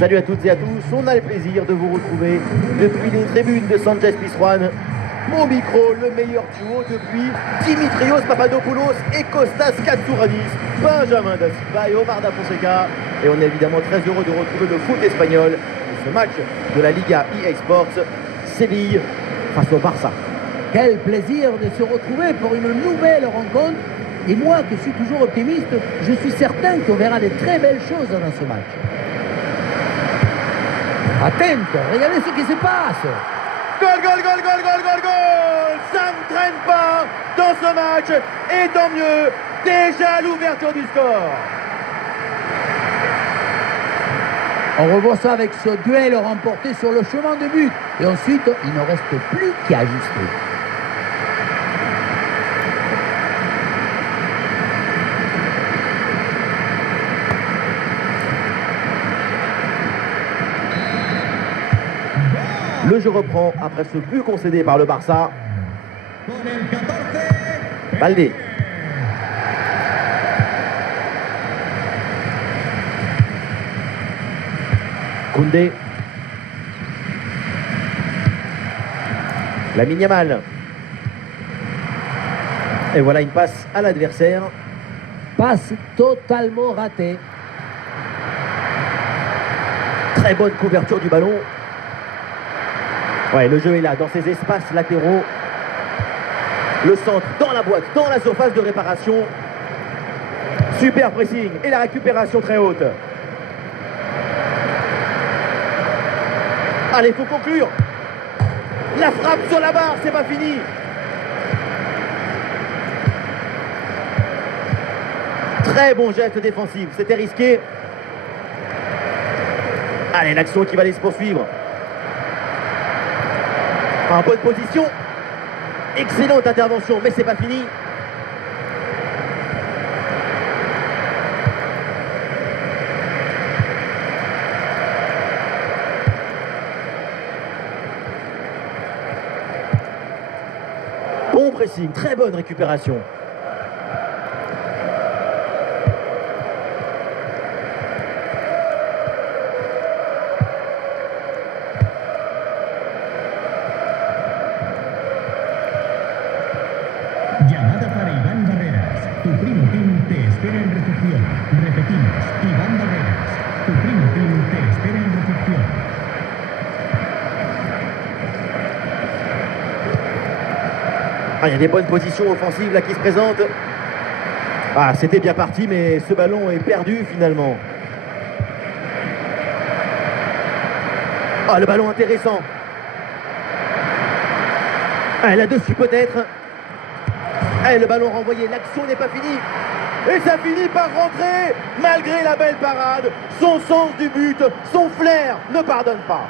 Salut à toutes et à tous, on a le plaisir de vous retrouver depuis les tribunes de Sanchez Pizjuan. Mon micro, le meilleur duo depuis Dimitrios Papadopoulos et Kostas Katsouranis, Benjamin Da Silva et Omar Da Fonseca. Et on est évidemment très heureux de retrouver le foot espagnol et ce match de la Liga EA Sports, Séville face au Barça. Quel plaisir de se retrouver pour une nouvelle rencontre. Et moi, qui suis toujours optimiste, je suis certain qu'on verra de très belles choses dans ce match. Attento, regardez ce qui se passe. Goal, goal, goal, goal, goal, goal, goal. Ça ne traîne pas dans ce match. Et tant mieux, déjà l'ouverture du score. On revoit ça avec ce duel remporté sur le chemin de but. Et ensuite, il ne reste plus qu'à ajuster. Le jeu reprend après ce but concédé par le Barça. Baldé. Koundé. Lamine Yamal. Et voilà une passe à l'adversaire. Passe totalement ratée. Très bonne couverture du ballon. Ouais, le jeu est là, dans ces espaces latéraux. Le centre dans la boîte, dans la surface de réparation. Super pressing et la récupération très haute. Allez, il faut conclure. La frappe sur la barre, c'est pas fini. Très bon geste défensif, c'était risqué. Allez, l'action qui va aller se poursuivre. En bonne position. Excellente intervention, mais c'est pas fini. Bon pressing, très bonne récupération. Llamada para Iván Barreras. Tu primo team te espera en recepción. Repetimos, Iván Barreras. Tu primo team te espera en recepción. Ah, il y a des bonnes positions offensives là qui se présentent. Ah, c'était bien parti, mais ce ballon est perdu finalement. Ah, le ballon intéressant. Ah, là-dessus peut-être. Et le ballon renvoyé, l'action n'est pas finie. Et ça finit par rentrer, malgré la belle parade. Son sens du but, son flair ne pardonne pas.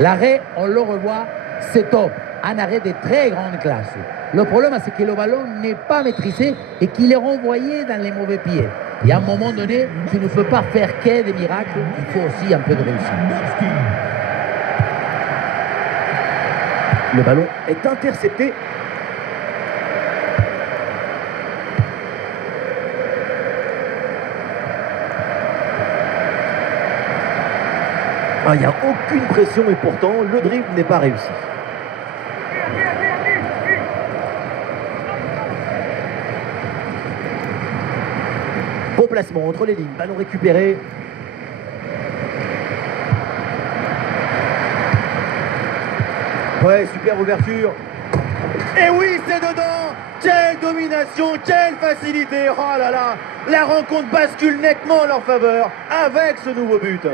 L'arrêt, on le revoit, c'est top. Un arrêt de très grande classe. Le problème, c'est que le ballon n'est pas maîtrisé et qu'il est renvoyé dans les mauvais pieds. Et à un moment donné, tu ne peux pas faire que des miracles, il faut aussi un peu de réussite. Le ballon est intercepté. Ah, il n'y a aucune pression et pourtant, le dribble n'est pas réussi. Beau placement entre les lignes, ballon récupéré. Ouais, super ouverture. Et oui, c'est dedans. Quelle domination, quelle facilité. Oh là là, la rencontre bascule nettement en leur faveur avec ce nouveau but.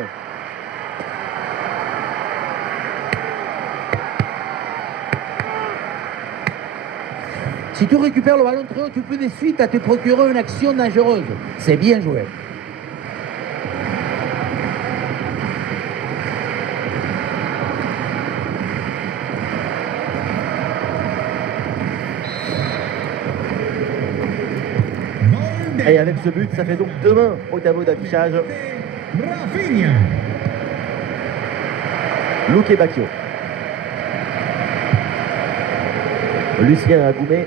Si tu récupères le ballon très haut, tu peux de suite à te procurer une action dangereuse. C'est bien joué. Et avec ce but, ça fait donc 2-1 au tableau d'affichage. Rafinha. Luque Bacchio. Lucien Agoumé.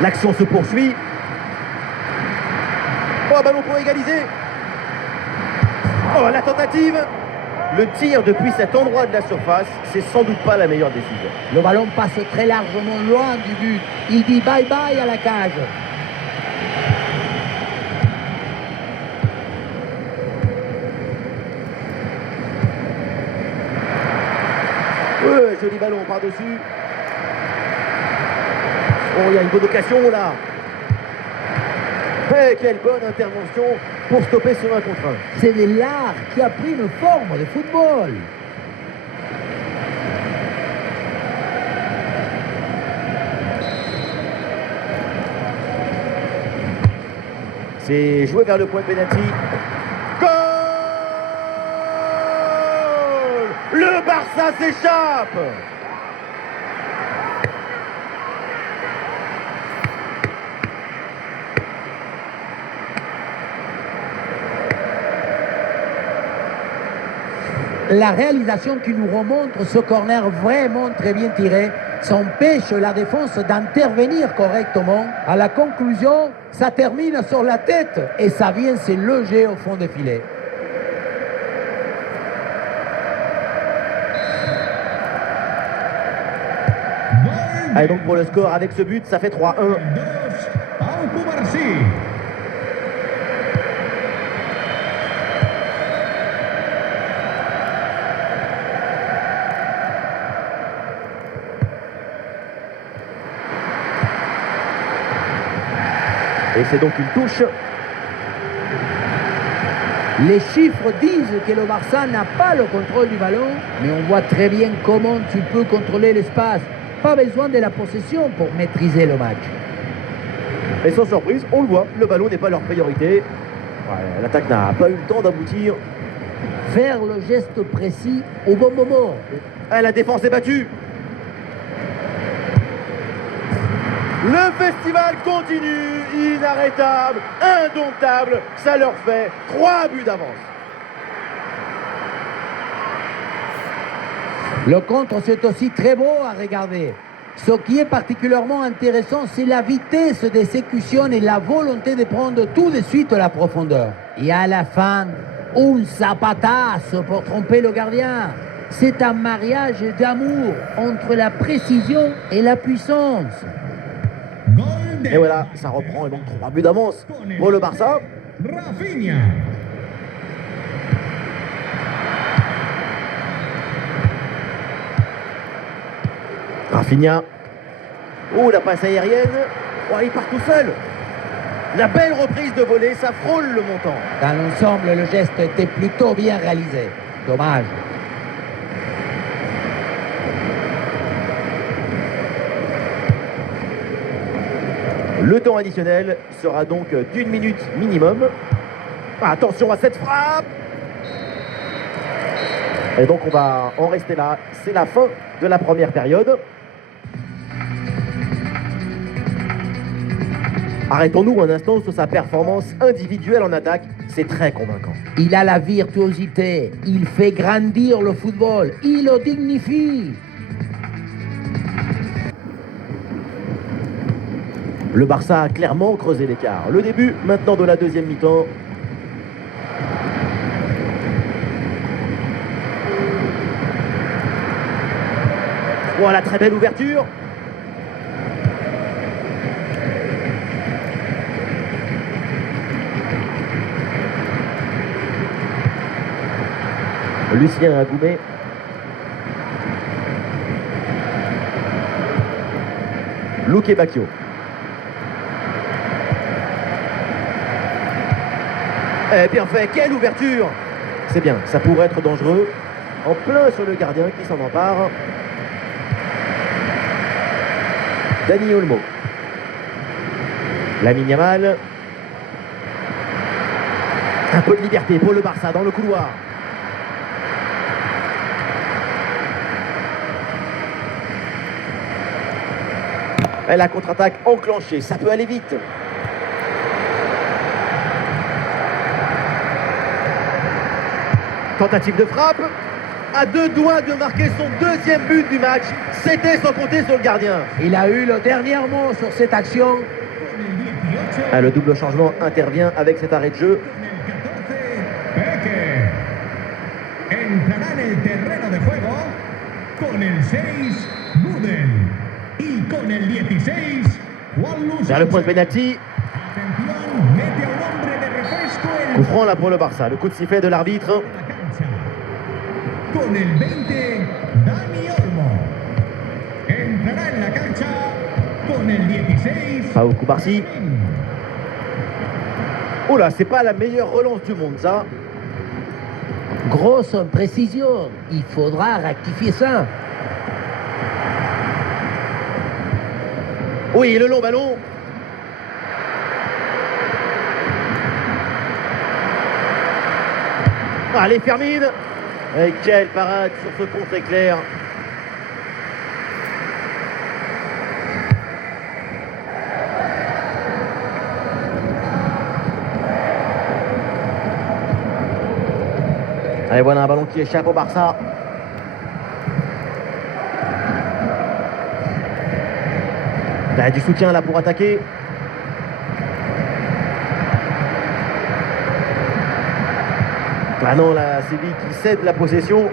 L'action se poursuit. Oh, ballon pour égaliser. Oh, la tentative. Le tir depuis cet endroit de la surface, c'est sans doute pas la meilleure décision. Le ballon passe très largement loin du but. Il dit bye bye à la cage. Ouais, joli ballon par-dessus. Oh, il y a une bonne occasion là. Eh, quelle bonne intervention pour stopper ce 1 contre 1. C'est de l'art qui a pris une forme de football. C'est joué vers le point de pénalty. Goal! Le Barça s'échappe. La réalisation qui nous remontre ce corner vraiment très bien tiré s'empêche la défense d'intervenir correctement. À la conclusion, ça termine sur la tête et ça vient se loger au fond des filets. Allez, donc pour le score avec ce but, ça fait 3-1. 2 al Cubarsí. Et c'est donc une touche. Les chiffres disent que le Barça n'a pas le contrôle du ballon, mais on voit très bien comment tu peux contrôler l'espace. Pas besoin de la possession pour maîtriser le match. Et sans surprise, on le voit, le ballon n'est pas leur priorité. Ouais, l'attaque n'a pas eu le temps d'aboutir. Faire le geste précis au bon moment. Ah, la défense est battue. Le festival continue, inarrêtable, indomptable. Ça leur fait 3 buts d'avance. Le contre, c'est aussi très beau à regarder. Ce qui est particulièrement intéressant, c'est la vitesse d'exécution et la volonté de prendre tout de suite la profondeur. Et à la fin, un zapatazo pour tromper le gardien. C'est un mariage d'amour entre la précision et la puissance. Gol de Et voilà, ça reprend et donc 3 buts d'avance pour le Barça. Rafinha. Rafinha. Oh, la passe aérienne. Oh, il part tout seul. La belle reprise de volée, ça frôle le montant. Dans l'ensemble, le geste était plutôt bien réalisé. Dommage. Le temps additionnel sera donc d'1 minute minimum. Attention à cette frappe. Et donc on va en rester là. C'est la fin de la première période. Arrêtons-nous un instant sur sa performance individuelle en attaque. C'est très convaincant. Il a la virtuosité. Il fait grandir le football. Il le dignifie. Le Barça a clairement creusé l'écart. Le début maintenant de la deuxième mi-temps. Voilà, très belle ouverture. Lucien Agoumet. Luque Bacchio. Eh bien fait, quelle ouverture! C'est bien, ça pourrait être dangereux. En plein sur le gardien qui s'en empare. Dani Olmo. Lamine Yamal. Un peu de liberté pour le Barça dans le couloir. Et la contre-attaque enclenchée, ça peut aller vite. Tentative de frappe. à deux doigts de marquer son deuxième but du match. C'était sans compter sur le gardien. Il a eu le dernier mot sur cette action. Ah, le double changement intervient avec cet arrêt de jeu. Con el 14, Peque. Entrará en el terreno de juego con el 6, Gudel. Y con el 16, Juan Luis. Vers le point de pénalty. Atención, mete a un hombre de refresco en Coup franc là pour le Barça. Le coup de sifflet de l'arbitre. la cancha. Con el 20, Dani Olmo. Entrará en la cancha con el 16. Pau Cubarsí. Oh là, c'est pas la meilleure relance du monde, ça. Grosse imprécision. Il faudra rectifier ça. Oui, le long ballon. Allez, Fermine. Et quelle parade sur ce contre éclair. Allez, voilà un ballon qui échappe au Barça. Il y a du soutien là pour attaquer. Ah non, là, Séville qui cède la possession.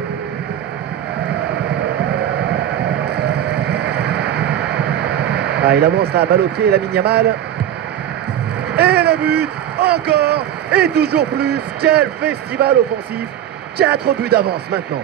Ah, il avance là, balle au pied, Lamine Yamal. Et le but, encore, et toujours plus. Quel festival offensif. 4 buts d'avance maintenant.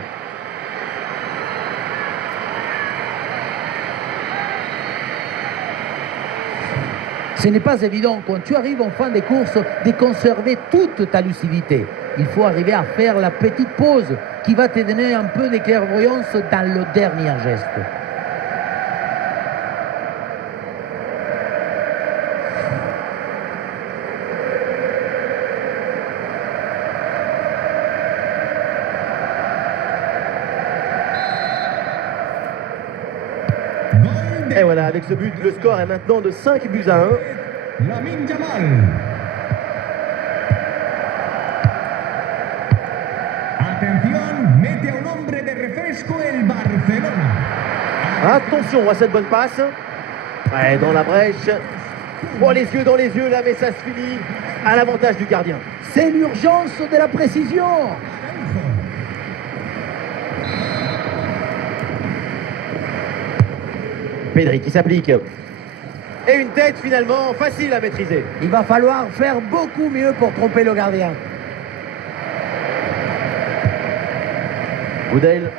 Ce n'est pas évident quand tu arrives en fin de course de conserver toute ta lucidité. Il faut arriver à faire la petite pause qui va te donner un peu de clairvoyance dans le dernier geste. Et voilà, avec ce but, le score est maintenant de 5 buts à 1. Lamine Yamal. Atención, mete a un hombre de refresco el Barcelona. Attention à cette bonne passe. Ouais, dans la brèche. Oh, les yeux dans les yeux, là, mais ça se finit à l'avantage du gardien. C'est l'urgence de la précision. Pedri qui s'applique. Et une tête finalement facile à maîtriser. Il va falloir faire beaucoup mieux pour tromper le gardien. Gudel.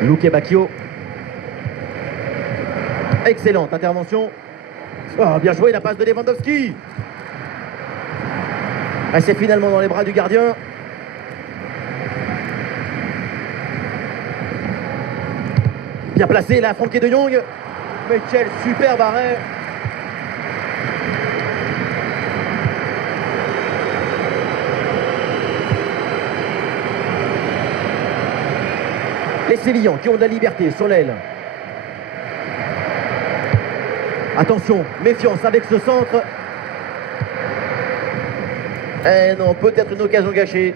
Luque Bacchio. Excellente intervention. Oh, bien joué la passe de Lewandowski. Ah, c'est finalement dans les bras du gardien. Bien placé là, Frankie de Jong. Mais quel superbe arrêt. Les Sévillans qui ont de la liberté sur l'aile. Attention, méfiance avec ce centre. Eh non, peut-être une occasion gâchée.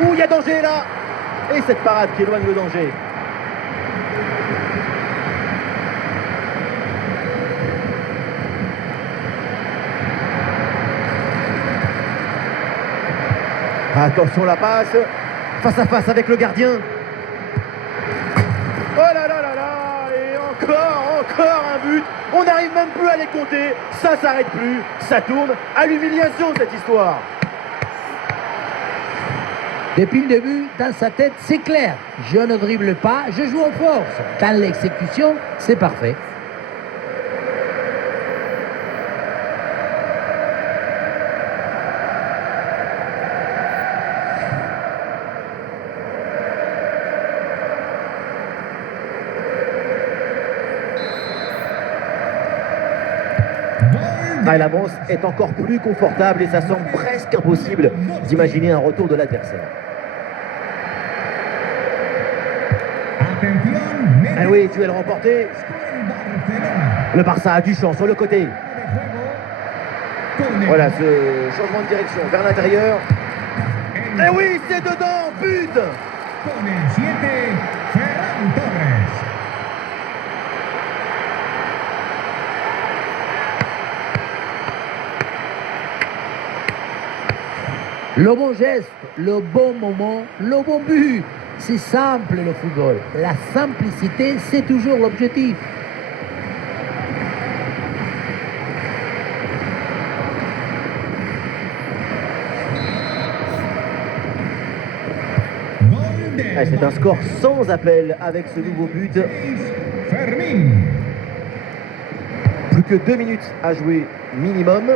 Ouh, il y a danger là. Et cette parade qui éloigne le danger. Attention la passe, face à face avec le gardien. Oh là là là là, et encore un but. On n'arrive même plus à les compter, ça s'arrête plus, ça tourne à l'humiliation cette histoire. Depuis le début, dans sa tête, c'est clair. Je ne dribble pas, je joue en force. Dans l'exécution, c'est parfait. Ah, l'avance est encore plus confortable et ça semble presque impossible d'imaginer un retour de l'adversaire. Ah oui, duel remporté. Le Barça a du champ sur le côté. Voilà ce changement de direction vers l'intérieur. Et oui, c'est dedans, but. Con el 7, Ferran Torres. Le bon geste, le bon moment, le bon but. C'est simple le football. La simplicité, c'est toujours l'objectif. Ah, c'est un score sans appel avec ce nouveau but. Fermín. Plus que 2 minutes à jouer minimum.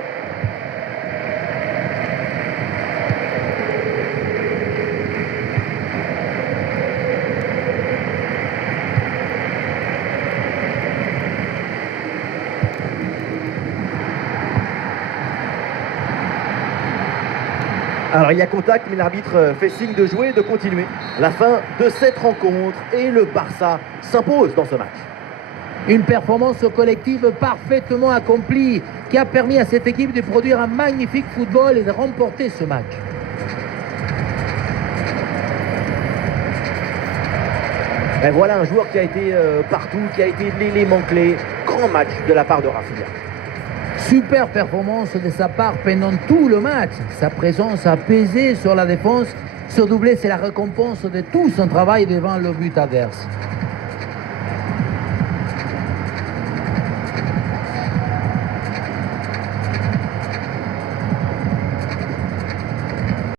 Alors il y a contact, mais l'arbitre fait signe de jouer et de continuer. La fin de cette rencontre et le Barça s'impose dans ce match. Une performance collective parfaitement accomplie qui a permis à cette équipe de produire un magnifique football et de remporter ce match. Et voilà un joueur qui a été partout, qui a été l'élément clé. Grand match de la part de Rafinha. Super performance de sa part pendant tout le match. Sa présence a pesé sur la défense. Ce doublé, c'est la récompense de tout son travail devant le but adverse.